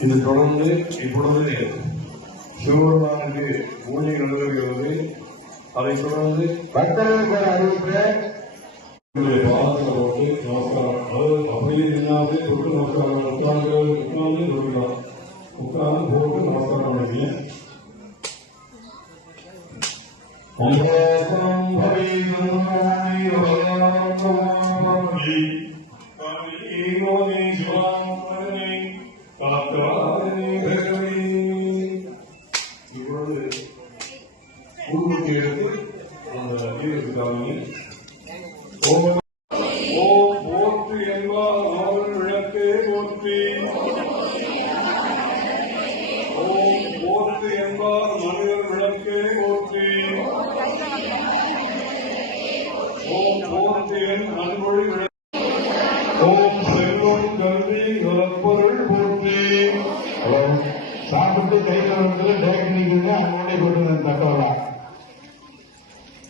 இது தொடர்ந்து இப்பொழுது சிவபெருமானுக்கு பூஜை நடைபெறுகிறது அதை தொடர்ந்து பக்தர்களுக்கு ஒரு பாதத்தில் போட்டு நமஸ்காரம் அதாவது அப்படியே நின்னாவே தொட்டு நமஸ்காரம் உட்கார்ந்து உட்கார்ந்து தொட்டுக்கலாம் உட்கார்ந்து போட்டு நமஸ்காரம் பண்ணுவீங்க ஓம் பவி இப்பொழுது குருவுக்கு எடுத்து அந்த ஈரத்துக்காக ஓம் ஓம் போற்றி என்பார் அவள் விளக்கே போற்றி ஓம் போற்றி என்பார் மனிதர் விளக்கே போற்றி ஓம் போற்றி என் அன்பொழி விளக்கு ஓம் ஹலோ சாப்பிட்டு கை கழுவுறதுல டேக் நீங்க அங்கோடே போட்டு தட்டவலாம்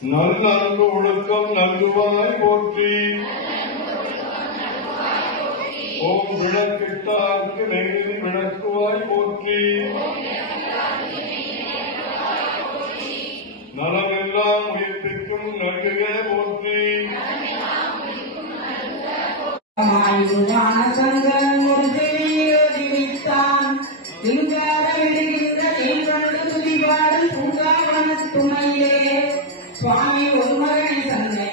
நல்ல அன்பு ஒழுக்கம் நல்குவாய் போற்றி. ஓம் விளக்கிட்டார்க்கு நெகிழ் விளக்குவாய் போற்றி. நலமெல்லாம் உயிர்ப்பிக்கும் நல்குக போற்றி. துணையிலே சுவாமி உண்மகனை தந்தை